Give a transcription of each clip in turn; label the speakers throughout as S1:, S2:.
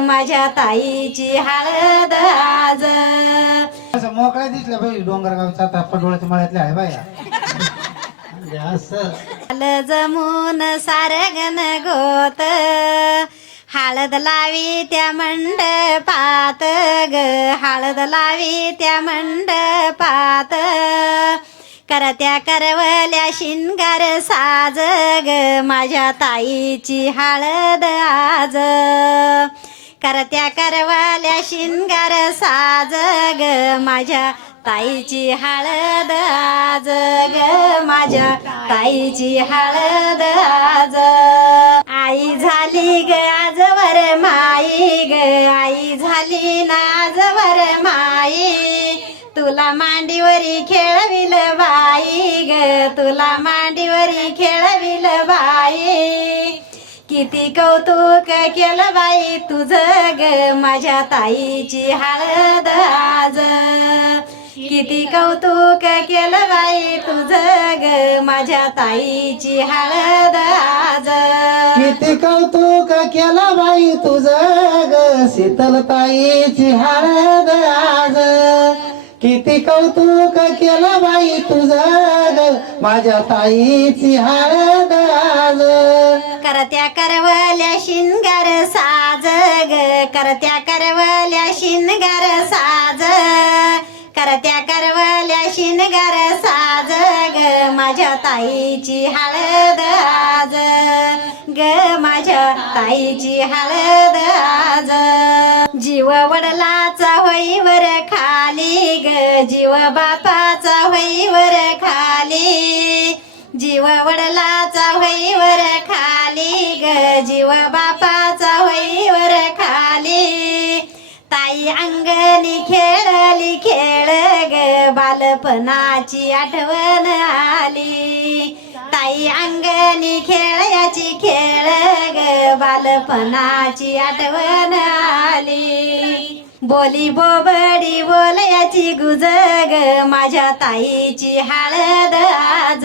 S1: माझ्या ताईची हळद आज.
S2: असं मोकळ्या दिसल्या पाहिजे डोंगरगावच्या आता पडोळ्याच्या मळ्यातल्या आहे बाया. म्हणजे असं.
S1: आलं जमून सारगन गोत. हळद लावी त्या मंडपात ग. हळद लावी त्या मंडपात. करत्या करवल्या शिनगार साज ग. माझ्या ताईची हळद आज. करत्या करवाल्या शिनगार साज ग माझ्या ताईची हळद आज ग माझ्या ताईची हळद आज. आई झाली ग आजवर माई ग आई झाली ना आजवर माई. तुला मांडीवरी खेळविल बाई ग तुला मांडीवरी खेळ किती कौतुक केलं बाई तुझ ग माझ्या ताईची हळद आज. किती कौतुक केलं बाई तुझ ग माझ्या ताईची हळद आज.
S2: किती कौतुक केला बाई तुझं ग शीतल ताईची हळद आज. किती कौतुक केलं बाई तुझं माझ्या ताईची हळद आज.
S1: करत्या करवल्या शिनगार साज ग. करत्या करवल्या शिनगार साज. करत्या करवल्या शिनगार साज ग. माझ्या ताईची हळद आज. ग माझ्या ताईची हळद आज. जीव वडलाचा होईवर खाली ग जीव बापाचा होईवर खाली. जीव वडलाचा होईवर खाली ग जीव बापाचा होईवर खाली. ताई अंगणी खेळली खेळ ग बालपणाची आठवण आली. आई अंगणी खेळयाची खेळ ग. बालपणाची आठवण आली. बोली बोबडी बोलयाची गुजग माझ्या ताईची हळद आज.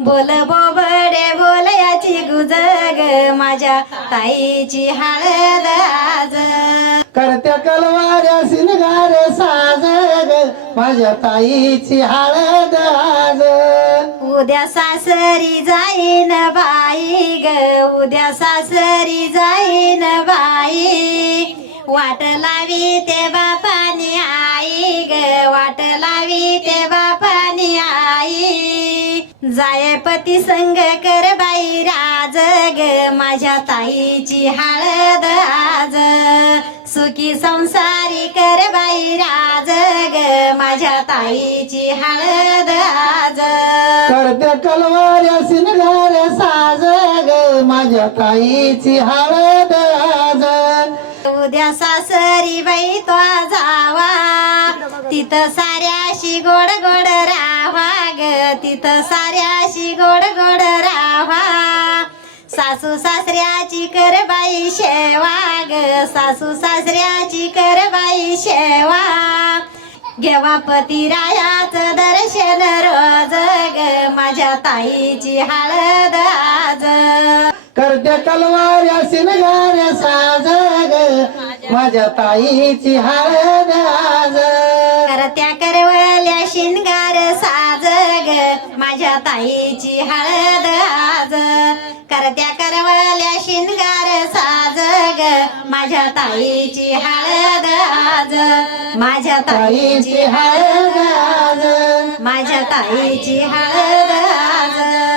S1: बोल बोबडे बोलयाची गुजग माझ्या ताईची हळद आज.
S2: करत्या कलवाऱ्या सिनगार साज माझ्या ताईची हळद आज.
S1: उद्या सासरी जाईन बाई ग उद्या सासरी जाईन बाई. वाट लावी ते बापानी आई ग वाट लावी ते बापानी आई. जाय पती संग कर बाई राज ग माझ्या ताईची हळद आज. सुखी संसारी कर बाई राज ग माझ्या ताईची हळद आज.
S2: कलवाऱ्या सिनगार साज ग. माझ्या ताईची हळद आज.
S1: उद्या सासरी बाई तो जावा. तिथं साऱ्याशी गोड गोड राहा ग. तिथं साऱ्याशी गोड गोड राहा. सासू सासऱ्याची कर बाई शेवा ग. सासू सासऱ्याची कर बाई शेवा. घेवा पती रायाचं दर्शन रोज ग माझ्या ताईची हळद आज.
S2: करत्या कलवाऱ्या सिनगार साज ग माझ्या ताईची हळद आज.
S1: करत्या करवल्या शिनगार साज ग माझ्या ताईची हळद आज. करत्या करवल्या शिनगार माझ्या ताईची हळद आज माझ्या ताईची
S2: हळद आज
S1: माझ्या ताईची हळद आज